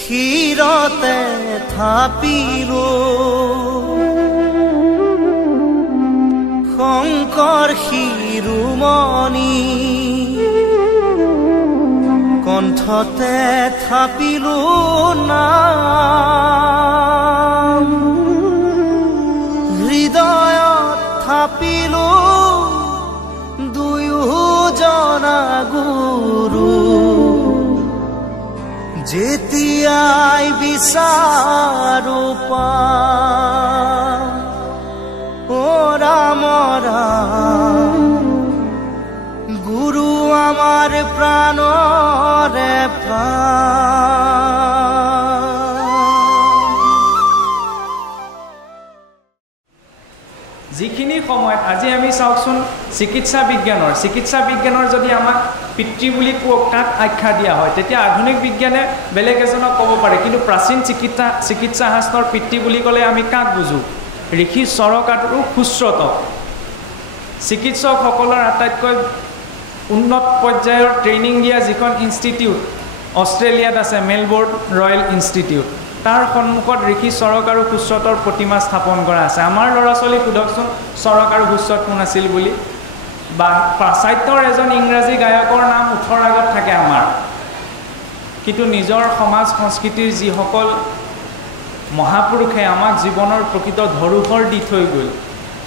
শিৰতে থাপিলো শংকৰ শিৰোমণি কণ্ঠতে থাপিলো নাম হৃদয়ত থাপিলো দুয়োজনা গুৰু যেতিয়াই বিচাৰো ৰাম ৰাম গুৰু আমাৰ প্ৰাণৰে যিখিনি সময়ত আজি আমি চাওকচোন চিকিৎসা বিজ্ঞানৰ যদি আমাক পিতৃ বুলি কাক আখ্যা দিয়া হয় তেতিয়া আধুনিক বিজ্ঞানে বেলেগ এজনক ক'ব পাৰে কিন্তু প্ৰাচীন চিকিৎসা শাস্ত্ৰৰ পিতৃ বুলি ক'লে আমি কাক বুজো ঋষি চৰক আৰু সুশ্ৰুত চিকিৎসকসকলৰ আটাইতকৈ উন্নত পৰ্যায়ৰ ট্ৰেইনিং দিয়া যিখন ইনষ্টিটিউট অষ্ট্ৰেলিয়াত আছে মেলবৰ্ণ ৰয়েল ইনষ্টিটিউট তাৰ সন্মুখত ঋষি চৰক আৰু সুশ্ৰুতৰ প্ৰতিমা স্থাপন কৰা আছে আমাৰ ল'ৰা ছোৱালী সোধকচোন চৰক আৰু সুশ্ৰুত কোন আছিল বুলি বা পাশ্চাত্যৰ এজন ইংৰাজী গায়কৰ নাম ওঠৰ আগত থাকে আমাৰ কিন্তু নিজৰ সমাজ সংস্কৃতিৰ যিসকল মহাপুৰুষে আমাক জীৱনৰ প্ৰকৃত ধৰোহৰ দি থৈ গ'ল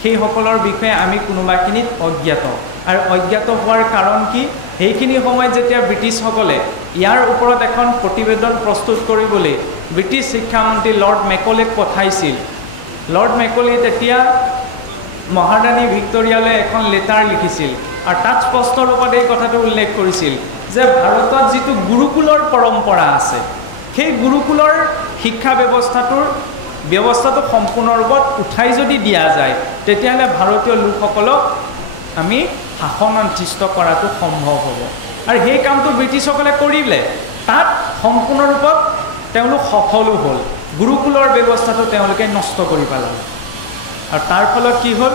সেইসকলৰ বিষয়ে আমি কোনোবাখিনিত অজ্ঞাত আৰু অজ্ঞাত হোৱাৰ কাৰণ কি সেইখিনি সময়ত যেতিয়া ব্ৰিটিছসকলে ইয়াৰ ওপৰত এখন প্ৰতিবেদন প্ৰস্তুত কৰিবলৈ ব্ৰিটিছ শিক্ষামন্ত্ৰী লৰ্ড মেকলেক পঠাইছিল লৰ্ড মেকলে তেতিয়া মহাৰাণী ভিক্টৰিয়ালৈ এখন লেটাৰ লিখিছিল আৰু তাত স্পষ্ট ৰূপত এই কথাটো উল্লেখ কৰিছিল যে ভাৰতত যিটো গুৰুকুলৰ পৰম্পৰা আছে সেই গুৰুকুলৰ শিক্ষা ব্যৱস্থাটো সম্পূৰ্ণ ৰূপত উঠাই যদি দিয়া যায় তেতিয়াহ'লে ভাৰতীয় লোকসকলক আমি শাসনাধিষ্ঠ কৰাটো সম্ভৱ হ'ব আৰু সেই কামটো ব্ৰিটিছসকলে কৰিলে তাত সম্পূৰ্ণ ৰূপত তেওঁলোক সফলো হ'ল গুৰুকুলৰ ব্যৱস্থাটো তেওঁলোকে নষ্ট কৰি পেলালে আৰু তাৰ ফলত কি হ'ল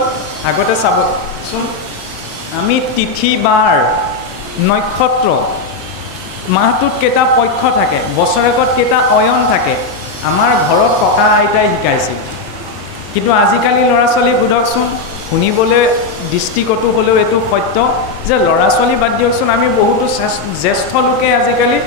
আগতে চাবচোন আমি তিথি বাৰ নক্ষত্ৰ মাহটোত কেইটা পক্ষ থাকে বছৰেকত কেইটা অয়ন থাকে আমাৰ ঘৰত ককা আইতাই শিকাইছিল কিন্তু আজিকালি ল'ৰা ছোৱালী বুধকচোন শুনিবলৈ দৃষ্টিকটু হ'লেও এইটো সত্য যে ল'ৰা ছোৱালী বাদ দিয়কচোন আমি বহুতো জ্যেষ্ঠ লোকে আজিকালি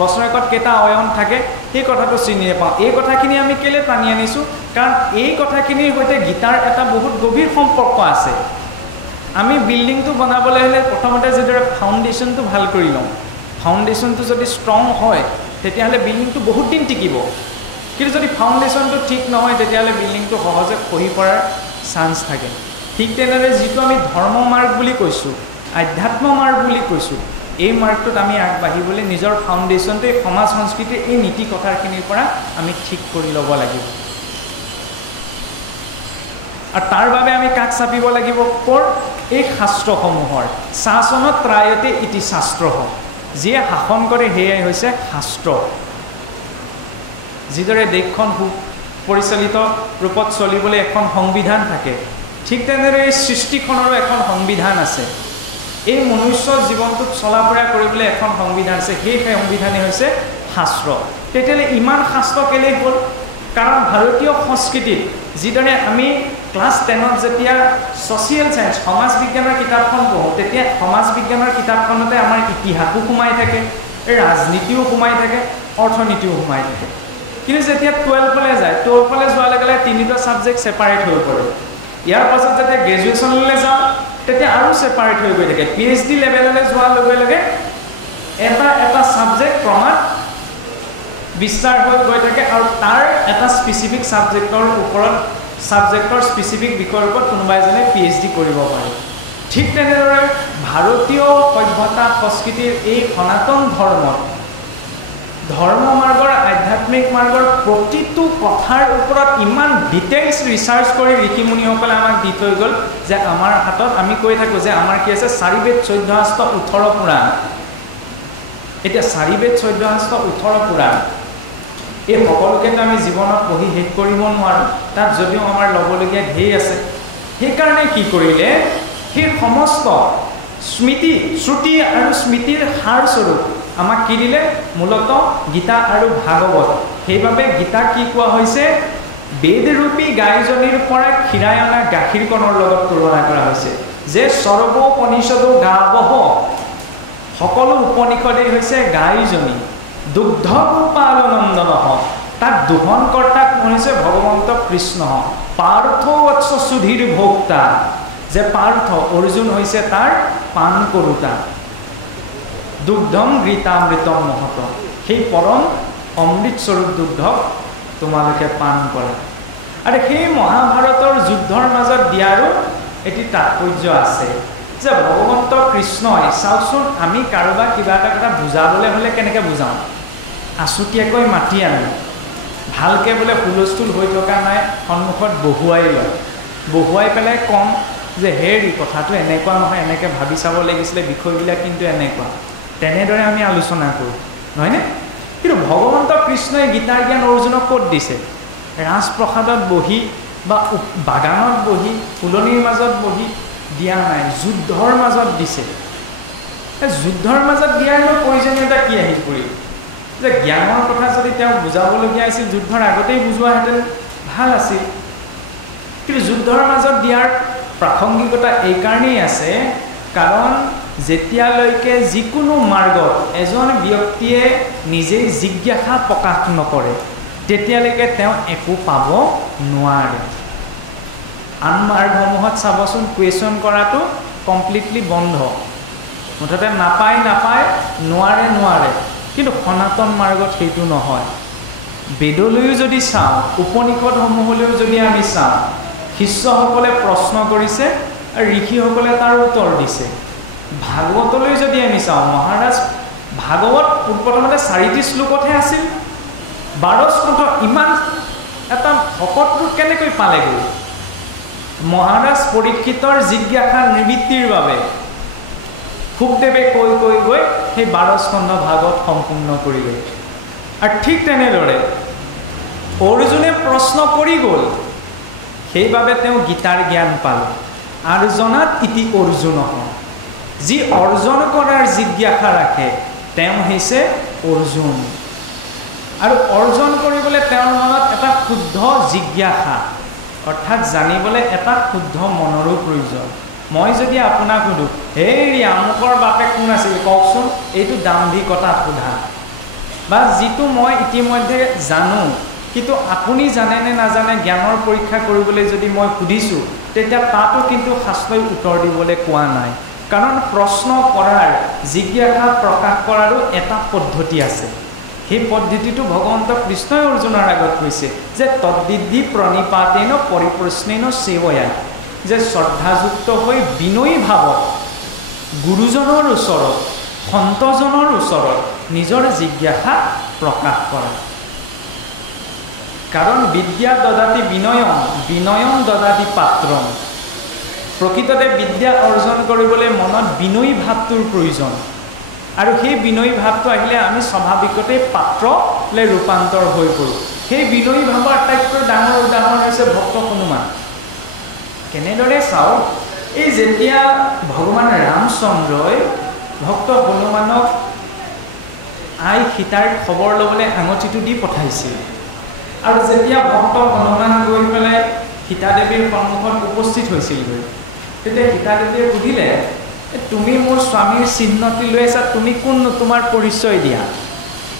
বছৰেকত কেইটা অয়ন থাকে সেই কথাটো চিনি নাপাওঁ এই কথাখিনি আমি কেলৈ টানি আনিছোঁ কাৰণ এই কথাখিনিৰ সৈতে গীতাৰ এটা বহুত গভীৰ সম্পৰ্ক আছে আমি বিল্ডিংটো বনাবলৈ হ'লে প্ৰথমতে যিদৰে ফাউণ্ডেশ্যনটো ভাল কৰি লওঁ ফাউণ্ডেশ্যনটো যদি ষ্ট্ৰং হয় তেতিয়াহ'লে বিল্ডিংটো বহুত দিন টিকিব কিন্তু যদি ফাউণ্ডেশ্যনটো ঠিক নহয় তেতিয়াহ'লে বিল্ডিংটো সহজে খহি পৰাৰ চান্স থাকে ঠিক তেনেদৰে যিটো আমি ধৰ্ম মাৰ্গ বুলি কৈছোঁ আধ্যাত্ম মাৰ্গ বুলি কৈছোঁ এই মাৰ্গটোত আমি আগবাঢ়িবলৈ নিজৰ ফাউণ্ডেশ্যনটো এই সমাজ সংস্কৃতিৰ এই নীতি কথাখিনিৰ পৰা আমি ঠিক কৰি ল'ব লাগিব আৰু তাৰ বাবে আমি কাক চাপিব লাগিব ক'ৰ এই শাস্ত্ৰসমূহৰ শাসনত ত্ৰায়তে ইতি শাস্ত্ৰ যিয়ে শাসন কৰে সেয়াই হৈছে শাস্ত্ৰ যিদৰে দেশখন সুপৰিচালিত ৰূপত চলিবলৈ এখন সংবিধান থাকে ঠিক তেনেদৰে এই সৃষ্টিখনৰো এখন সংবিধান আছে এই মনুষ্য জীৱনটোত চলা ফুৰা কৰিবলৈ এখন সংবিধান আছে সেই সংবিধানেই হৈছে শাস্ত্ৰ তেতিয়াহ'লে ইমান শাস্ত্ৰ কেলেই হ'ল কাৰণ ভাৰতীয় সংস্কৃতিত যিদৰে আমি ক্লাছ 10ত যেতিয়া ছ'চিয়েল চায়েন্স সমাজ বিজ্ঞানৰ কিতাপখন পঢ়োঁ তেতিয়া সমাজ বিজ্ঞানৰ কিতাপখনতে আমাৰ ইতিহাসো সোমাই থাকে ৰাজনীতিও সোমাই থাকে অৰ্থনীতিও সোমাই থাকে কিন্তু যেতিয়া 12লৈ যায় 12লৈ যোৱাৰ লগে লগে তিনিটা ছাবজেক্ট ছেপাৰেট হৈ পৰে ইয়াৰ পাছত যেতিয়া গ্ৰেজুৱেশ্যনলৈ যাওঁ তেতিয়া আৰু ছেপাৰেট হৈ গৈ থাকে PhD লেভেললৈ যোৱাৰ লগে লগে এটা ছাবজেক্ট ক্ৰমাৎ বিস্তাৰ হৈ গৈ থাকে আৰু তাৰ এটা স্পেচিফিক ছাবজেক্টৰ স্পেচিফিক বিষয়ৰ ওপৰত কোনোবা এজনে PhD কৰিব পাৰে ঠিক তেনেদৰে ভাৰতীয় সভ্যতা সংস্কৃতিৰ এই সনাতন ধৰ্ম মাৰ্গৰ আধ্যাত্মিক মাৰ্গৰ প্ৰতিটো কথাৰ ওপৰত ইমান ডিটেইলছ ৰিচাৰ্চ কৰি ঋষিমুনিসকলে আমাক দি থৈ গ'ল যে আমাৰ হাতত আমি কৈ থাকোঁ যে আমাৰ কি আছে 4 বেদ 14 শাস্ত্ৰ 18 পুৰাণ এতিয়া 4 বেদ 14 শাস্ত্ৰ 18 পুৰাণ এই সকলোকেতো আমি জীৱনত পঢ়ি শেষ কৰিব নোৱাৰোঁ তাত যদিও আমাৰ ল'বলগীয়া ঢেৰ আছে সেইকাৰণে কি কৰিলে সেই সমস্ত স্মৃতি শ্ৰুতি আৰু স্মৃতিৰ সাৰ স্বৰূপ আমাক কি দিলে মূলত গীতা আৰু ভাগৱত সেইবাবে গীতা কি কোৱা হৈছে বেদৰূপী গাইজনীৰ পৰা খিৰাই অনা গাখীৰকণৰ লগত তুলনা কৰা হৈছে যে সৰ্বোপনিষদো গাৱহ সকলো উপনিষদেই হৈছে গাইজনী দুগ্ধ গোপালনন্দনহ তাক দোহনকৰ্তা কোন হৈছে ভগৱন্ত কৃষ্ণ পাৰ্থ বৎস সুধীৰ ভোক্তা যে পাৰ্থ অৰ্জুন হৈছে তাৰ পান কৰোতা দুগ্ধম গীতামৃতম মহত সেই পৰম অমৃতস্বৰূপ দুগ্ধক তোমালোকে পান কৰা আৰু সেই মহাভাৰতৰ যুদ্ধৰ মাজত দিয়াৰো এটি তাৎপৰ্য আছে যে ভগৱন্ত কৃষ্ণই চাওকচোন আমি কাৰোবাক কিবা এটা কথা বুজাবলৈ হ'লে কেনেকৈ বুজাওঁ আছুতীয়াকৈ মাতি আনো ভালকৈ বোলে হুলস্থুল হৈ থকা নাই সন্মুখত বহুৱাই লয় বহুৱাই পেলাই কম যে হেৰি কথাটো এনেকুৱা নহয় এনেকৈ ভাবি চাব লাগিছিলে বিষয়বিলাক কিন্তু এনেকুৱা তেনেদৰে আমি আলোচনা কৰোঁ নহয়নে কিন্তু ভগৱন্ত কৃষ্ণই গীতাৰ জ্ঞান অৰ্জুনক ক'ত দিছে ৰাজপ্ৰসাদত বহি বা বাগানত বহি ফুলনিৰ মাজত বহি দিয়া নাই যুদ্ধৰ মাজত দিছে যুদ্ধৰ মাজত দিয়াৰ প্ৰয়োজনীয়তা কি আহি পৰিল যে জ্ঞানৰ কথা যদি তেওঁক বুজাবলগীয়া আছিল যুদ্ধৰ আগতেই বুজোৱাহেঁতেন ভাল আছিল কিন্তু যুদ্ধৰ মাজত দিয়াৰ প্ৰাসংগিকতা এইকাৰণেই আছে কাৰণ যেতিয়ালৈকে যিকোনো মাৰ্গত এজন ব্যক্তিয়ে নিজেই জিজ্ঞাসা প্ৰকাশ নকৰে তেতিয়ালৈকে তেওঁ একো পাব নোৱাৰে আন মাৰ্গসমূহত চাবচোন কুৱেশ্যন কৰাটো কমপ্লিটলি বন্ধ মুঠতে নাপায় নোৱাৰে কিন্তু সনাতন মাৰ্গত সেইটো নহয় বেদলৈও যদি চাওঁ উপনিষদসমূহলৈও যদি আমি চাওঁ শিষ্যসকলে প্ৰশ্ন কৰিছে আৰু ঋষিসকলে তাৰ উত্তৰ দিছে ভাগৱতলৈ যদি আমি চাওঁ মহাৰাজ ভাগৱত প্ৰথমতে 4টি শ্লোকতহে আছিল 12 স্কন্ধ ইমান এটা ভকতটো কেনেকৈ পালেগৈ মহাৰাজ পৰীক্ষিতৰ জিজ্ঞাসা নিবৃত্তিৰ বাবে সুখদেৱে কৈ গৈ সেই 12 স্কন্ধ ভাগৱত সম্পূৰ্ণ কৰিলে আৰু ঠিক তেনেদৰে অৰ্জুনে প্ৰশ্ন কৰি গ'ল সেইবাবে তেওঁ গীতাৰ জ্ঞান পালে আৰ্জনাত ইতি অৰ্জুন যি অৰ্জন কৰাৰ জিজ্ঞাসা ৰাখে তেওঁ হৈছে অৰ্জুন আৰু অৰ্জন কৰিবলৈ তেওঁৰ মনত এটা শুদ্ধ জিজ্ঞাসা অৰ্থাৎ জানিবলৈ এটা শুদ্ধ মনৰো প্ৰয়োজন মই যদি আপোনাক সুধো হেৰি আমুকৰ বাপে কোন আছিল কওকচোন এইটো দাম্ভিকতাত সোধা বা যিটো মই ইতিমধ্যে জানো কিন্তু আপুনি জানে নে নাজানে জ্ঞানৰ পৰীক্ষা কৰিবলৈ যদি মই সুধিছোঁ তেতিয়া তাতো কিন্তু শাস্ত্ৰই উত্তৰ দিবলৈ কোৱা নাই কাৰণ প্ৰশ্ন কৰাৰ জিজ্ঞাসা প্ৰকাশ কৰাৰো এটা পদ্ধতি আছে সেই পদ্ধতিটো ভগৱন্ত কৃষ্ণই অৰ্জুনৰ আগত কৈছে যে তদ্বিদ্ধি প্ৰণিপাতেন পৰিপ্ৰশ্নেন সেৱয়া যে শ্ৰদ্ধাযুক্ত হৈ বিনয়ী ভাৱত গুৰুজনৰ ওচৰত সন্তজনৰ ওচৰত নিজৰ জিজ্ঞাসা প্ৰকাশ কৰা কাৰণ বিদ্যা দদাতি বিনয়ম দদাতি পাত্ৰম প্ৰকৃততে বিদ্যা অৰ্জন কৰিবলৈ মনত বিনয়ী ভাৱটোৰ প্ৰয়োজন আৰু সেই বিনয়ী ভাৱটো আহিলে আমি স্বাভাৱিকতে পাত্ৰলৈ ৰূপান্তৰ হৈ পৰোঁ সেই বিনয়ী ভাৱৰ আটাইতকৈ ডাঙৰ উদাহৰণ হৈছে ভক্ত হনুমান কেনেদৰে চাওক এই যেতিয়া ভগৱান ৰামচন্দ্ৰই ভক্ত হনুমানক আই সীতাৰ খবৰ ল'বলৈ আঙঠিটো দি পঠাইছিল আৰু যেতিয়া ভক্ত হনুমান গৈ পেলাই সীতাদেৱীৰ সন্মুখত উপস্থিত হৈছিলগৈ তেতিয়া সীতাদেৱীয়ে সুধিলে তুমি মোৰ স্বামীৰ চিহ্নটি লৈ আছা তুমি কোন তোমাৰ পৰিচয় দিয়া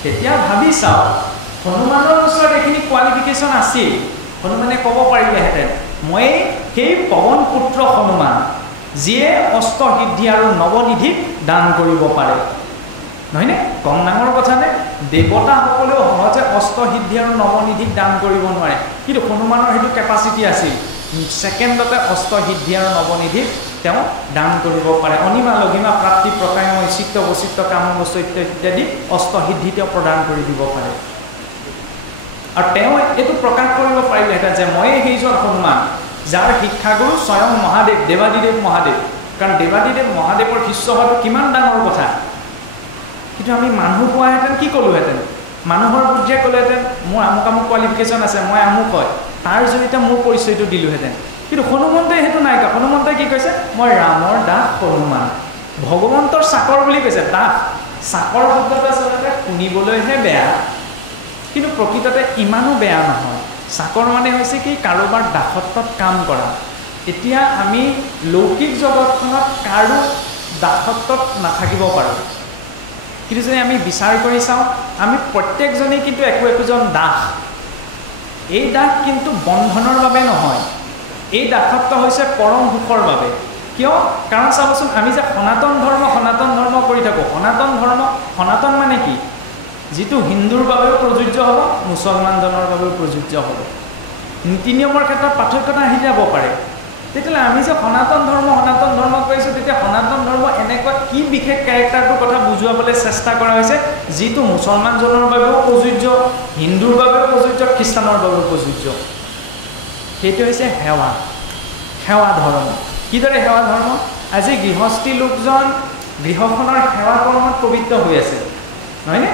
তেতিয়া ভাবি চাওক হনুমানৰ ওচৰত এইখিনি কোৱালিফিকেশ্যন আছিল হনুমানে ক'ব পাৰিলেহেঁতেন মই সেই পৱন পুত্ৰ হনুমান যিয়ে অষ্টসিদ্ধি আৰু নৱনিধিক দান কৰিব পাৰে নহয়নে কম ডাঙৰ কথা নে দেৱতাসকলেও সহজে অষ্টসিদ্ধি আৰু নৱনিধিক দান কৰিব নোৱাৰে কিন্তু হনুমানৰ সেইটো কেপাচিটি আছিল ছেকেণ্ডতে অষ্টসিদ্ধি আৰু নৱনিধিক তেওঁ দান কৰিব পাৰে অনিমা লঘিমা প্ৰাপ্তি প্ৰকায়ময় চিত্ত বচিত্ত কাম বৈচিত্য ইত্যাদি অষ্টসিদ্ধি তেওঁ প্ৰদান কৰি দিব পাৰে আৰু তেওঁ এইটো প্ৰকাশ কৰিব পাৰিলেহেঁতেন যে মই সেইজন হনুমান যাৰ শিক্ষাগুৰু স্বয়ং মহাদেৱ দেৱাদিদেৱ মহাদেৱ কাৰণ দেৱাদিদেৱ মহাদেৱৰ শিষ্য হোৱাটো কিমান ডাঙৰ কথা কিন্তু আমি মানুহ পোৱাহেঁতেন কি ক'লোহেঁতেন মানুহৰ বুদ্ধিয়ে ক'লেহেঁতেন মোৰ আমুক আমুক কোৱালিফিকেশ্যন আছে মই আমুক হয় তাৰ জৰিয়তে মোৰ পৰিচয়টো দিলোহেঁতেন কিন্তু হনুমন্তই সেইটো নাই কোৱা হনুমন্তই কি কৈছে মই ৰামৰ দাস হনুমান ভগৱন্তৰ চাকৰ বুলি কৈছে দাস চাকৰ শব্দটো আচলতে শুনিবলৈহে বেয়া, কিন্তু প্ৰকৃততে ইমানো বেয়া নহয়। চাকৰ মানে হৈছে কি কাৰোবাৰ দাসত্বত কাম কৰা। এতিয়া আমি লৌকিক জগতখনত কাৰো দাসত্বত নাথাকিব পাৰোঁ, কিন্তু যদি আমি বিচাৰ কৰি চাওঁ আমি প্ৰত্যেকজনেই কিন্তু একোজন দাস। এই দাস কিন্তু বন্ধনৰ বাবে নহয়, এই দাসত্ব হৈছে পৰম সুখৰ বাবে। কিয়? কাৰণ চাবচোন আমি যে সনাতন ধৰ্ম কৰি থাকোঁ, সনাতন মানে কি? যিটো হিন্দুৰ বাবেও প্ৰযোজ্য হ'ব, মুছলমানজনৰ বাবেও প্ৰযোজ্য হ'ব। নীতি নিয়মৰ ক্ষেত্ৰত পাৰ্থক্যতা আহি যাব পাৰে। তেতিয়াহ'লে আমি যে সনাতন ধৰ্ম কৰিছোঁ, তেতিয়া সনাতন ধৰ্ম এনেকুৱা কি বিশেষ কেৰেক্টাৰটোৰ কথা বুজুৱাবলৈ চেষ্টা কৰা হৈছে যিটো মুছলমানজনৰ বাবেও প্ৰযোজ্য, হিন্দুৰ বাবেও প্ৰযোজ্য, খ্ৰীষ্টানৰ বাবেও প্ৰযোজ্য। সেইটো হৈছে সেৱা ধৰ্ম। কিদৰে সেৱা ধৰ্ম? আজি গৃহস্থী লোকজন গৃহখনৰ সেৱা কৰ্মত পবিত্ৰ হৈ আছে, নহয়নে?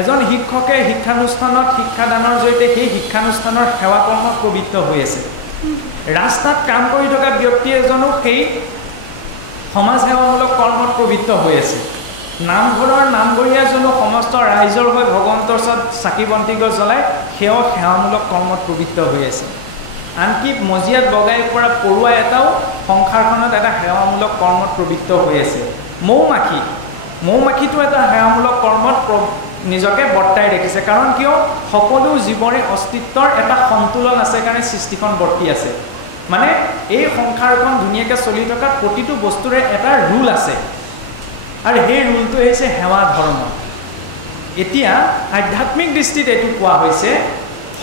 এজন শিক্ষকে শিক্ষানুষ্ঠানত শিক্ষাদানৰ জৰিয়তে সেই শিক্ষানুষ্ঠানৰ সেৱা কৰ্মত পবিত্ৰ হৈ আছে। ৰাস্তাত কাম কৰি থকা ব্যক্তি এজনো সেই সমাজ সেৱামূলক কৰ্মত পবিত্ৰ হৈ আছে। নামঘৰৰ নামঘৰীয়াজনো সমস্ত ৰাইজৰ হৈ ভগৱন্তৰ ওচৰত চাকি বন্তি গছ জ্বলাই সেৱামূলক কৰ্মত পবিত্ৰ হৈ আছে। আনকি মজিয়াত বগাই পৰা পৰুৱা এটাও সংসাৰখনত এটা সেৱামূলক কৰ্মত পবিত্ৰ হৈ আছে। মৌমাখিটো এটা সেৱামূলক কৰ্মত নিজকে বৰ্তাই ৰাখিছে। কাৰণ কিয়? সকলো জীৱৰে অস্তিত্বৰ এটা সন্তুলন আছে কাৰণে সৃষ্টিখন বৰ্তি আছে। মানে এই সংসাৰখন ধুনীয়াকৈ চলি থকাত প্ৰতিটো বস্তুৰে এটা ৰুল আছে, আৰু সেই ৰুলটো হৈছে সেৱা ধৰ্ম। এতিয়া আধ্যাত্মিক দৃষ্টিত এইটো কোৱা হৈছে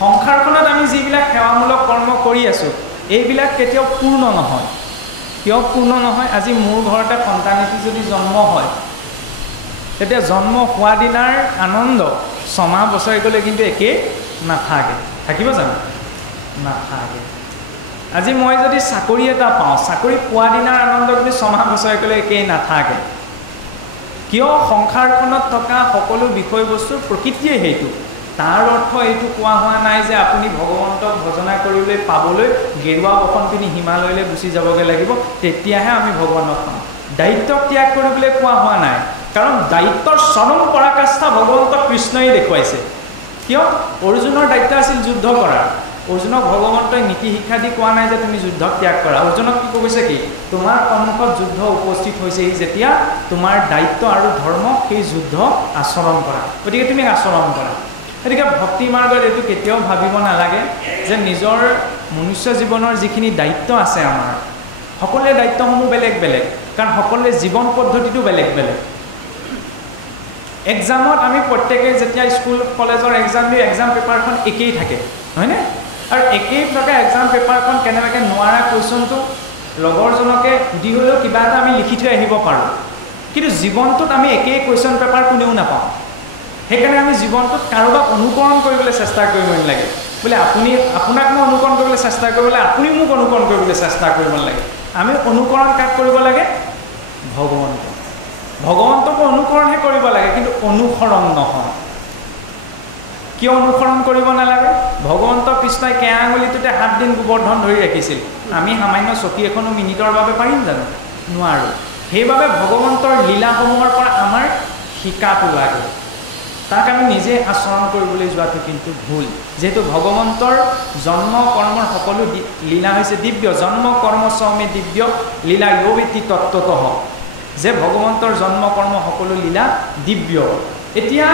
সংসাৰখনত আমি যিবিলাক সেৱামূলক কৰ্ম কৰি আছোঁ এইবিলাক কেতিয়াও পূৰ্ণ নহয়। কিয় পূৰ্ণ নহয়? আজি মোৰ ঘৰতে সন্তান এটি যদি জন্ম হয়, তেতিয়া জন্ম হোৱা দিনাৰ আনন্দ 6 মাহ বছৰেকলৈ কিন্তু একেই নাথাকে। থাকিব জানো? নাথাকে। আজি মই যদি চাকৰি এটা পাওঁ, চাকৰি পোৱা দিনাৰ আনন্দ কিন্তু 6 মাহ বছৰেকলৈ একেই নাথাকে। কিয়? সংসাৰখনত থকা সকলো বিষয়বস্তুৰ প্ৰকৃতিয়ে সেইটো। তাৰ অৰ্থ এইটো কোৱা হোৱা নাই যে আপুনি ভগৱন্তক ভজনা কৰিবলৈ পাবলৈ গেৰুৱা বসন পিন্ধি হিমালয়লৈ গুচি যাবগৈ লাগিব, তেতিয়াহে আমি ভগৱানক পাম। দায়িত্ব ত্যাগ কৰিবলৈ কোৱা হোৱা নাই, কাৰণ দায়িত্বৰ চৰম পৰাকাষ্ঠা ভগৱন্ত কৃষ্ণই দেখুৱাইছে। কিয়? অৰ্জুনৰ দায়িত্ব আছিল যুদ্ধ কৰা। অৰ্জুনক ভগৱন্তই নীতি শিক্ষা দি কোৱা নাই যে তুমি যুদ্ধ ত্যাগ কৰা। অৰ্জুনক কি কৈছে? কি তোমাৰ সন্মুখত যুদ্ধ উপস্থিত হৈছেহি যেতিয়া তোমাৰ দায়িত্ব আৰু ধৰ্ম সেই যুদ্ধ আচৰণ কৰা, গতিকে তুমি আচৰণ কৰা। গতিকে ভক্তি মাৰ্গত এইটো কেতিয়াও ভাবিব নালাগে যে নিজৰ মনুষ্য জীৱনৰ যিখিনি দায়িত্ব আছে আমাৰ সকলোৰে দায়িত্বসমূহ বেলেগ বেলেগ, কাৰণ সকলোৰে জীৱন পদ্ধতিটো বেলেগ বেলেগ। এক্সামত আমি প্ৰত্যেকে যেতিয়া স্কুল কলেজৰ এক্সাম দিওঁ এক্সাম পেপাৰখন একেই থাকে, হয়নে? আৰু একেই থকা এক্সাম পেপাৰখন কেনেবাকৈ নোৱাৰা কুৱেশ্যনটো লগৰজনকে সুধি হ'লেও কিবা এটা আমি লিখি থৈ আহিব পাৰোঁ, কিন্তু জীৱনটোত আমি একেই কুৱেশ্যন পেপাৰ কোনেও নাপাওঁ। সেইকাৰণে আমি জীৱনটোত কাৰোবাক অনুকৰণ কৰিবলৈ চেষ্টা কৰিব নালাগে। বোলে আপোনাক মই অনুকৰণ কৰিবলৈ চেষ্টা কৰিব লাগে, আপুনি মোক অনুকৰণ কৰিবলৈ চেষ্টা কৰিব নালাগে। আমি অনুকৰণ কাক কৰিব লাগে? ভগৱন্তক অনুকৰণহে কৰিব লাগে, কিন্তু অনুসৰণ নহয়। কিয় অনুসৰণ কৰিব নালাগে? ভগৱন্ত কৃষ্ণই কেঁয়া আঙুলিটোতে 7 দিন গোবৰ্ধন ধৰি ৰাখিছিল। আমি সামান্য চকী এখনো মিনিটৰ বাবে পাৰিম জানো? নোৱাৰোঁ। সেইবাবে ভগৱন্তৰ লীলাসমূহৰ পৰা আমাৰ শিকাটো লাগে, তাক আমি নিজে আচৰণ কৰিবলৈ যোৱাটো কিন্তু ভুল। যিহেতু ভগৱন্তৰ জন্ম কৰ্মৰ সকলো লীলা হৈছে দিব্য। জন্ম কৰ্ম স্বামী দিব্য লীলা য়ৌবেতি তত্ত্বতঃ, যে ভগৱন্তৰ জন্ম কৰ্ম সকলো লীলা দিব্য। এতিয়া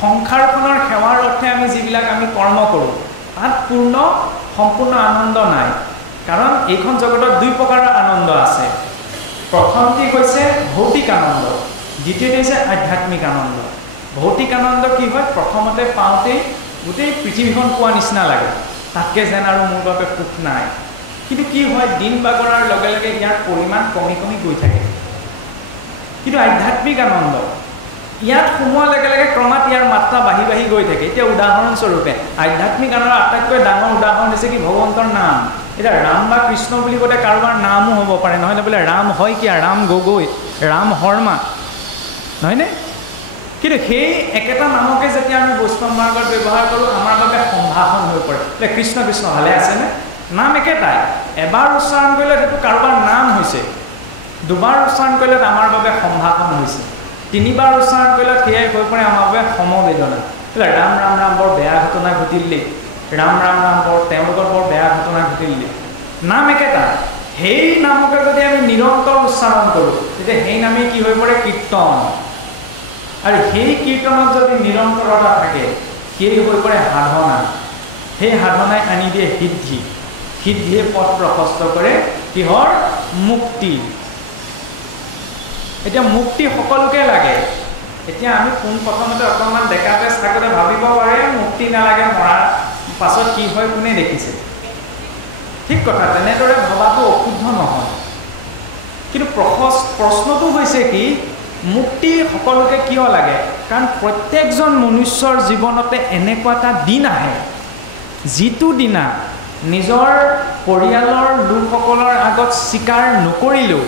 সংসাৰখনৰ সেৱাৰ অৰ্থে আমি যিবিলাক আমি কৰ্ম কৰোঁ তাত সম্পূৰ্ণ আনন্দ নাই, কাৰণ এইখন জগতত 2 প্ৰকাৰৰ আনন্দ আছে। প্ৰথমটি হৈছে ভৌতিক আনন্দ, দ্বিতীয়টি হৈছে আধ্যাত্মিক আনন্দ। ভৌতিক আনন্দ কি হয়? প্ৰথমতে পাওঁতেই গোটেই পৃথিৱীখন পোৱা নিচিনা লাগে, তাতকৈ যেন আৰু মোৰ বাবে সুখ নাই। কিন্তু কি হয়? দিন বাগৰাৰ লগে লগে ইয়াৰ পৰিমাণ কমি কমি গৈ থাকে। কিন্তু আধ্যাত্মিক আনন্দ ইয়াত সোমোৱাৰ লগে লগে ক্ৰমাৎ ইয়াৰ মাত্ৰা বাঢ়ি বাঢ়ি গৈ থাকে। এতিয়া উদাহৰণস্বৰূপে আধ্যাত্মিক আনন্দৰ আটাইতকৈ ডাঙৰ উদাহৰণ হৈছে কি? ভগৱন্তৰ নাম। এতিয়া ৰাম বা কৃষ্ণ বুলি ক'লে কাৰোবাৰ নামো হ'ব পাৰে, নহয়নে? বোলে ৰাম শইকীয়া, ৰাম গগৈ, ৰাম শৰ্মা, নহয়নে? কিন্তু সেই একেটা নামকে যেতিয়া আমি বৈষ্ণৱ মাৰ্গত ব্যৱহাৰ কৰোঁ আমাৰ বাবে সম্ভাষণ হৈ পৰে। এতিয়া কৃষ্ণ কৃষ্ণ ভালে আছেনে? নাম একেটাই। এবাৰ উচ্চাৰণ কৰিলে সেইটো কাৰোবাৰ নাম হৈছে, 2বাৰ উচ্চাৰণ কৰিলে আমাৰ বাবে সম্ভাষণ হৈছে। তিনিবাৰ উচ্চাৰণ কৰিলে সেয়াই হৈ পৰে আমাৰ বাবে সমবেদনা। বোলে ৰাম ৰাম ৰাম বৰ বেয়া ঘটনা ঘটিলে, ৰাম ৰাম ৰাম বৰ তেওঁলোকৰ বৰ বেয়া ঘটনা ঘটিলে। নাম একেটা, সেই নামকে যদি আমি নিৰন্তৰ উচ্চাৰণ কৰোঁ তেতিয়া সেই নামেই কি হৈ পৰে কীৰ্তন। আৰু সেই কীৰ্তনত যদি নিৰন্তৰতা থাকে সেই হৈ পৰে সাধনা। সেই সাধনাই আনি দিয়ে সিদ্ধি, সিদ্ধিয়ে পথ প্ৰশস্ত কৰে কিহৰ মুক্তি। এতিয়া মুক্তি সকলোকে লাগে। এতিয়া আমি পোনপ্ৰথমতে অকণমান ডেকা তেজ থাকোঁতে ভাবিব পাৰে মুক্তি নালাগে, মৰাৰ পাছত কি হয় কোনে দেখিছে। ঠিক কথা, তেনেদৰে ভবাটো অশুদ্ধ নহয়। কিন্তু প্ৰশ্নটো হৈছে কি মুক্তি সকলোকে কিয় লাগে? কাৰণ প্ৰত্যেকজন মনুষ্যৰ জীৱনতে এনেকুৱা এটা দিন আহে যিটো দিনা নিজৰ পৰিয়ালৰ লোকসকলৰ আগত স্বীকাৰ নকৰিলেও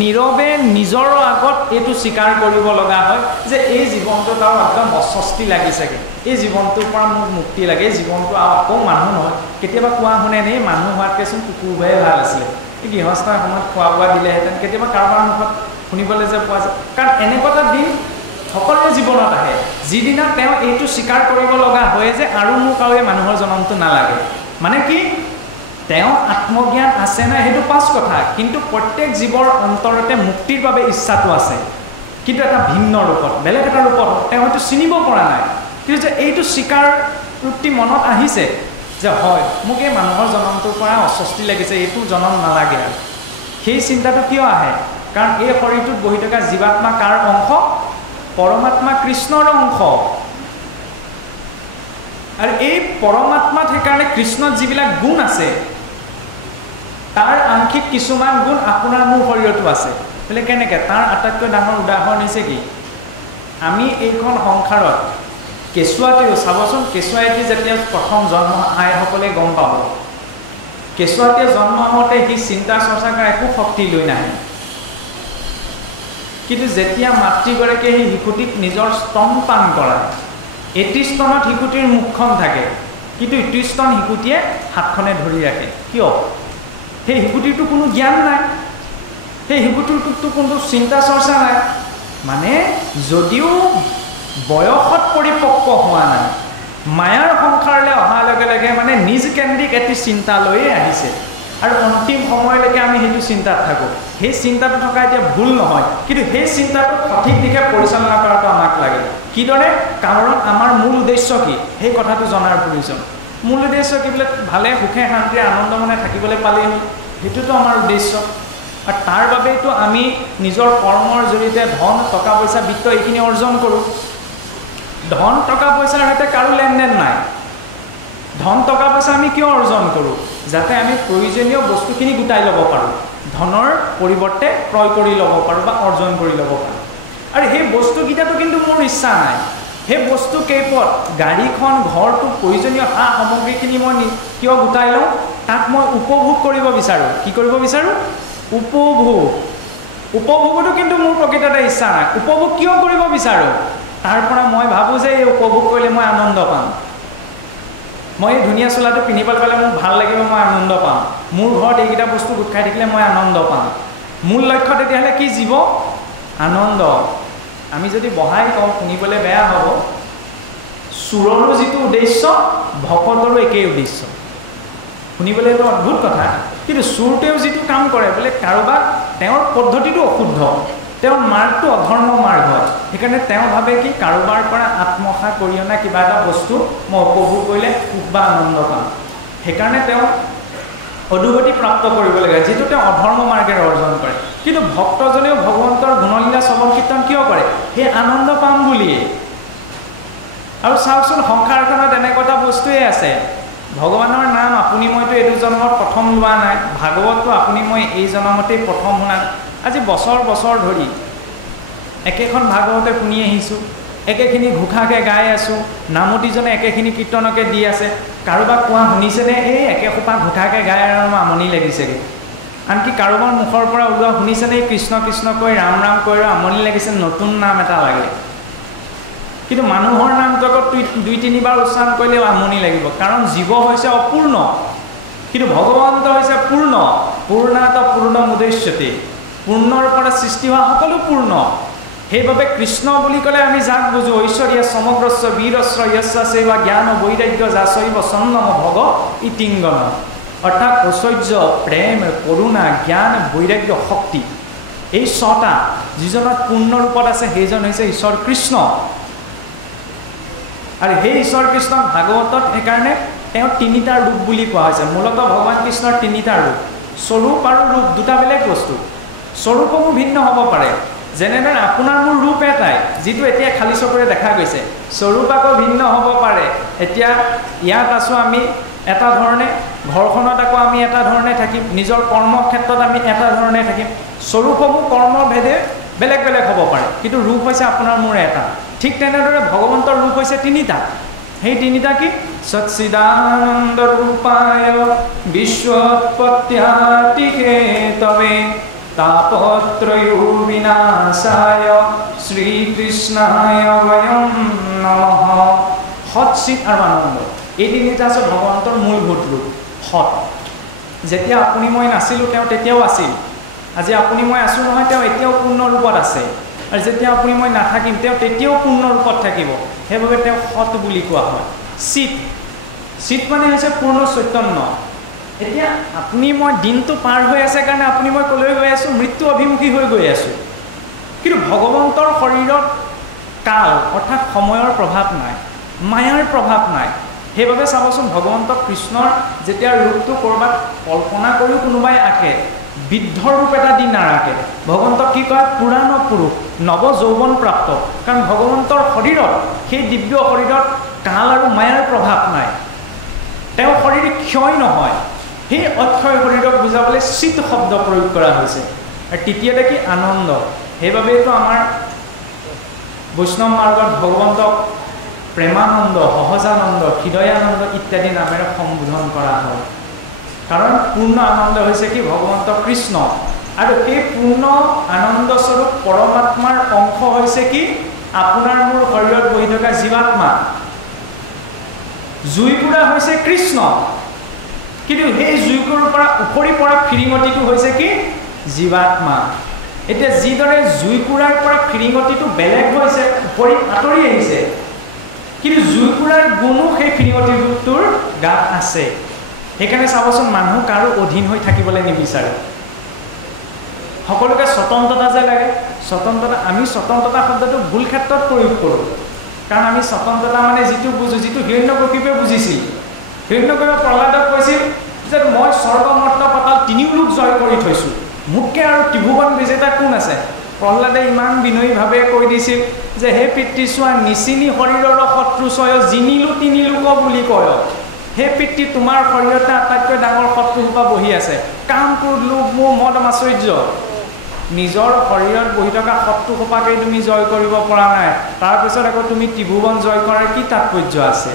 নীৰৱে নিজৰ আগত এইটো স্বীকাৰ কৰিব লগা হয় যে এই জীৱনটোত আৰু একদম অস্বস্তি লাগিছেগৈ, এই জীৱনটোৰ পৰা মোক মুক্তি লাগে, এই জীৱনটো আৰু আকৌ মানুহ নহয়। কেতিয়াবা কোৱা শুনে নে মানুহ হোৱাতকৈচোন কুকুৰ হোৱাই ভাল আছিলে, এই গৃহস্থৰ সময়ত খোৱা বোৱা দিলেহেঁতেন, কেতিয়াবা কাৰোবাৰ মুখত শুনিবলৈ যে পোৱা যায়। কাৰণ এনেকুৱা এটা দিন সকলোৰে জীৱনত আহে যিদিনা তেওঁ এইটো স্বীকাৰ কৰিব লগা হয় যে আৰু মোক আৰু এই মানুহৰ জনমটো নালাগে। মানে কি তেওঁ আত্মজ্ঞান আছে নাই সেইটো পাছ কথা, কিন্তু প্ৰত্যেক জীৱৰ অন্তৰতে মুক্তিৰ বাবে ইচ্ছাটো আছে, কিন্তু এটা ভিন্ন ৰূপত, বেলেগ এটা ৰূপত তেওঁ হয়তো চিনিব পৰা নাই। কিন্তু যে এইটো স্বীকাৰ ৰূপটি মনত আহিছে যে হয় মোক এই মানুহৰ জনমটোৰ পৰা অস্বস্তি লাগিছে, এইটো জনম নালাগে। আৰু সেই চিন্তাটো কিয় আহে? কাৰণ এই শৰীৰটোত বহি থকা জীৱাত্মা কাৰ অংশ? পৰমাত্মা কৃষ্ণৰ অংশ। আৰু এই পৰমাত্মাত সেইকাৰণে কৃষ্ণত যিবিলাক গুণ আছে তাৰ আংশিক কিছুমান গুণ আপোনাৰ মোৰ শৰীৰতো আছে। বোলে কেনেকৈ? তাৰ আটাইতকৈ ডাঙৰ উদাহৰণ হৈছে কি আমি এইখন সংসাৰত কেঁচুৱাটিও চাবচোন, কেঁচুৱাইটি যেতিয়া প্ৰথম জন্ম আইসকলে গম পাব, কেঁচুৱাটিয়ে জন্ম হওঁতে সি চিন্তা চৰ্চা কৰা একো শক্তি লৈ নাহে। কিন্তু যেতিয়া মাতৃগৰাকীয়ে সেই শিশুটিক নিজৰ স্তনপান কৰায়, এটি স্তনত শিশুটিৰ মুখখন থাকে কিন্তু ইটো স্তন শিশুটিয়ে হাতখনে ধৰি ৰাখে। কিয়? সেই শিশুটিৰটো কোনো জ্ঞান নাই, সেই শিশুটিৰটো কোনো চিন্তা চৰ্চা নাই। মানে যদিও বয়সত পৰিপক্ক হোৱা নাই, মায়াৰ সংসাৰলৈ অহাৰ লগে লগে মানে নিজ কেন্দ্ৰিক এটি চিন্তা লৈয়ে আহিছে আৰু অন্তিম সময়লৈকে আমি সেইটো চিন্তাত থাকোঁ। সেই চিন্তাটো থকা এতিয়া ভুল নহয়, কিন্তু সেই চিন্তাটো সঠিক দিশে পৰিচালনা কৰাটো আমাক লাগে। কিদৰে? কাৰণ আমাৰ মূল উদ্দেশ্য কি সেই কথাটো জনাৰ প্ৰয়োজন। মূল উদ্দেশ্য কি বোলে ভালে সুখে শান্তিৰে আনন্দ মনে থাকিবলৈ পালেই হ'ল, সেইটোতো আমাৰ উদ্দেশ্য। আৰু তাৰ বাবেতো আমি নিজৰ কৰ্মৰ জৰিয়তে ধন টকা পইচা বিত্ত এইখিনি অৰ্জন কৰোঁ। ধন টকা পইচাৰ সৈতে কাৰো লেনদেন নাই। ধন টকা পইচা আমি কিয় অৰ্জন কৰোঁ? যাতে আমি প্ৰয়োজনীয় বস্তুখিনি গোটাই ল'ব পাৰোঁ, ধনৰ পৰিৱৰ্তে ক্ৰয় কৰি ল'ব পাৰোঁ বা অৰ্জন কৰি ল'ব পাৰোঁ। আৰু সেই বস্তুকেইটাতো কিন্তু মোৰ ইচ্ছা নাই। সেই বস্তু কেইপদ গাড়ীখন ঘৰটো প্ৰয়োজনীয় সা সামগ্ৰীখিনি মই কিয় গোটাই লওঁ? তাক মই উপভোগ কৰিব বিচাৰোঁ। কি কৰিব বিচাৰোঁ? উপভোগ। উপভোগতো কিন্তু মোৰ প্ৰকৃততে ইচ্ছা নাই। উপভোগ কিয় কৰিব বিচাৰোঁ? তাৰ পৰা মই ভাবোঁ যে এই উপভোগ কৰিলে মই আনন্দ পাম, মই এই ধুনীয়া চোলাটো পিন্ধিবলৈ পালে মোক ভাল লাগিব, মই আনন্দ পাম, মোৰ ঘৰত এইকেইটা বস্তু গোট খাই থাকিলে মই আনন্দ পাম। মূল লক্ষ্য তেতিয়াহ'লে কি? জীৱ আনন্দ। আমি যদি বহাই কওঁ শুনিবলৈ বেয়া হ'ব, চোৰৰো যিটো উদ্দেশ্য ভকতৰো একেই উদ্দেশ্য। শুনিবলৈ এইটো অদ্ভুত কথা, কিন্তু চোৰটোৱেও যিটো কাম কৰে বোলে কাৰোবাক তেওঁৰ পদ্ধতিটো অশুদ্ধ, তেওঁৰ মাৰ্গটো অধৰ্ম মাৰ্গ হয়, সেইকাৰণে তেওঁ ভাবে কি কাৰোবাৰ পৰা আত্মসা কৰি অনা কিবা এটা বস্তু মই উপভোগ কৰিলে সুখ বা আনন্দ পাম, সেইকাৰণে তেওঁ অধোগতি প্ৰাপ্ত কৰিব লাগে, যিটো তেওঁ অধৰ্ম মাৰ্গেৰে অৰ্জন কৰে। কিন্তু ভক্তজনেও ভগৱন্তৰ গুণলীলা শ্ৰৱণ কীৰ্তন কিয় কৰে? সেই আনন্দ পাম বুলিয়ে। আৰু চাওকচোন সংসাৰখনত এনেকুৱা এটা বস্তুৱেই আছে, ভগৱানৰ নাম আপুনি মইতো এইটো জন্মত প্ৰথম লোৱা নাই, ভাগৱতটো আপুনি মই এই জন্মতেই প্ৰথম শুনা। আজি বছৰ বছৰ ধৰি একেখন ভাগৱতে শুনি আহিছোঁ, একেখিনি ঘোষাকৈ গাই আছোঁ, নামতিজনে একেখিনি কীৰ্তনকে দি আছে। কাৰোবাক কোৱা শুনিছেনে এই একেসোপা ঘোষাকৈ গাই আৰু আমনি লাগিছেগৈ? আনকি কাৰোবাৰ মুখৰ পৰা ওলোৱা শুনিছেনে এই কৃষ্ণ কৃষ্ণ কৈ ৰাম ৰাম কৈ আৰু আমনি লাগিছে, নতুন নাম এটা লাগে। কিন্তু মানুহৰ নামটো আকৌ দুই তিনিবাৰ উচ্চাৰণ কৰিলেও আমনি লাগিব, কাৰণ জীৱ হৈছে অপূৰ্ণ, কিন্তু ভগৱন্ত হৈছে পূৰ্ণ। পূৰ্ণাত পূৰ্ণমুদ্দেশ্যতে, পূৰ্ণৰ পৰা সৃষ্টি হোৱা সকলো পূৰ্ণ। সেইভাবে কৃষ্ণ বুলি ক'লে আমি যাক বুঝো ঐশ্বৰ্য সমগ্ৰস্ব বীৰস্ব যস্য সেৱা জ্ঞান বৈৰাগ্য যাচৈব চন্দম ভগ ইতিংগন অৰ্থাৎ ঐশ্বৰ্য প্ৰেম কৰুণা জ্ঞান বৈৰাগ্য শক্তি এই ছটা যিজনৰ পূৰ্ণ ৰূপত আছে সেইজন হৈছে ঈশ্বৰ কৃষ্ণ আৰু সেই ঈশ্বৰ কৃষ্ণ ভাগৱতত সেইকাৰণে তেওঁ তিনিটা ৰূপ বুলি কোৱা হৈছে মূলতঃ ভগৱান কৃষ্ণৰ তিনিটা ৰূপ স্বৰূপ আৰু ৰূপ দুটা বেলেগ বস্তু স্বৰূপসমূহ ভিন্ন হ'ব পাৰে যেনেদৰে আপোনাৰ মোৰ ৰূপ এটাই যিটো এতিয়া খালী চকুৰে দেখা গৈছে স্বৰূপ আকৌ ভিন্ন হ'ব পাৰে এতিয়া ইয়াত আছোঁ আমি এটা ধৰণে ঘৰখনত আকৌ আমি এটা ধৰণে থাকিম নিজৰ কৰ্মক্ষেত্ৰত আমি এটা ধৰণে থাকিম স্বৰূপসমূহ কৰ্মভেদে বেলেগ বেলেগ হ'ব পাৰে কিন্তু ৰূপ হৈছে আপোনাৰ মোৰ এটা ঠিক তেনেদৰে ভগৱন্তৰ ৰূপ হৈছে তিনিটা সেই তিনিটা কি সচ্চিদানন্দ ৰূপায় বিশ্বোৎপত্ত্যাদিহেতৱে তাপত্ৰয়ো বিনাশায় শ্ৰীকৃষ্ণায় বয়ং নমঃ সৎচিত আৰু আনন্দ এই তিনিটা আছে ভগৱন্তৰ মূলভূত ৰূপ সৎ যেতিয়া আপুনি মই নাছিলোঁ তেওঁ তেতিয়াও আছিল আজি আপুনি মই আছোঁ নহয় তেওঁ এতিয়াও পূৰ্ণ ৰূপত আছে আৰু যেতিয়া আপুনি মই নাথাকিম তেওঁ তেতিয়াও পূৰ্ণ ৰূপত থাকিব সেইবাবে তেওঁ সৎ বুলি কোৱা হয় চিত চিত মানে হৈছে পূৰ্ণ চৈতন্য এতিয়া আপুনি মই দিনটো পাৰ হৈ আছে কাৰণে আপুনি মই কলৈ গৈ আছোঁ মৃত্যু অভিমুখী হৈ গৈ আছোঁ কিন্তু ভগৱন্তৰ শৰীৰত কাল অৰ্থাৎ সময়ৰ প্ৰভাৱ নাই মায়াৰ প্ৰভাৱ নাই সেইবাবে চাবচোন ভগৱন্ত কৃষ্ণৰ যেতিয়া ৰূপটো ক'ৰবাত কল্পনা কৰিও কোনোবাই আঁকে বৃদ্ধ ৰূপ এটা দি নাৰাখে ভগৱন্তক কি কয় পুৰাণ পুৰুষ নৱ যৌৱন প্ৰাপ্ত কাৰণ ভগৱন্তৰ শৰীৰত সেই দিব্য শৰীৰত কাল আৰু মায়াৰ প্ৰভাৱ নাই তেওঁ শৰীৰ ক্ষয় নহয় সেই অক্ষয় শৰীৰক বুজাবলৈ চিত শব্দ প্ৰয়োগ কৰা হৈছে আৰু তৃতীয়তে কি আনন্দ সেইবাবেতো আমাৰ বৈষ্ণৱ মাৰ্গত ভগৱন্তক প্ৰেমানন্দ সহজানন্দ হৃদয়ানন্দ ইত্যাদি নামেৰে সম্বোধন কৰা হয় কাৰণ পূৰ্ণ আনন্দ হৈছে কি ভগৱন্ত কৃষ্ণ আৰু সেই পূৰ্ণ আনন্দস্বৰূপ পৰমাত্মাৰ অংশ হৈছে কি আপোনাৰ মোৰ শৰীৰত বহি থকা জীৱাত্মা জুইকুৰা হৈছে কৃষ্ণ কিন্তু সেই জুইকুৰাৰ পৰা উপৰি পৰা ফিৰিঙতিটো হৈছে কি জীৱাত্মা এতিয়া যিদৰে জুইকুৰাৰ পৰা ফিৰিঙতিটো বেলেগ হৈছে উপৰি আঁতৰি আহিছে কিন্তু জুইকুৰাৰ গুণো সেই ফিৰিঙতিৰ ৰূপটোৰ গাত আছে সেইকাৰণে চাবচোন মানুহ কাৰো অধীন হৈ থাকিবলৈ নিবিচাৰে সকলোকে স্বতন্ত্ৰতা যে লাগে স্বতন্ত্ৰতা আমি স্বতন্ত্ৰতা শব্দটো ভুল ক্ষেত্ৰত প্ৰয়োগ কৰোঁ কাৰণ আমি স্বতন্ত্ৰতা মানে যিটো বুজোঁ যিটো হিৰণ্যকশিপুৱে বুজিছিল হিৰণ্যকশিপুৱে প্ৰহ্লাদক কৈছিল যে মই স্বৰ্গ মৰ্ত পাতাল তিনিও লোক জয় কৰি থৈছোঁ মোতকৈ আৰু ত্ৰিভুৱন বিজেতা কোন আছে প্ৰহ্লাদে ইমান বিনয়ীভাৱে কৈ দিছিল যে হে পিতৃ চোৱা নিচিনি শৰীৰৰ শত্ৰু ছয় জিনিলো তিনি লোক বুলি কয় হে পিতৃ তোমাৰ শৰীৰতে আটাইতকৈ ডাঙৰ শত্ৰুসোপা বহি আছে কাম ক্ৰোধ লোভ মোহ মদ মাচৰ্য নিজৰ শৰীৰত বহি থকা শত্ৰুসোপাকে তুমি জয় কৰিব পৰা নাই তাৰপিছত আকৌ তুমি ত্ৰিভুৱন জয় কৰাৰ কি তাৎপৰ্য আছে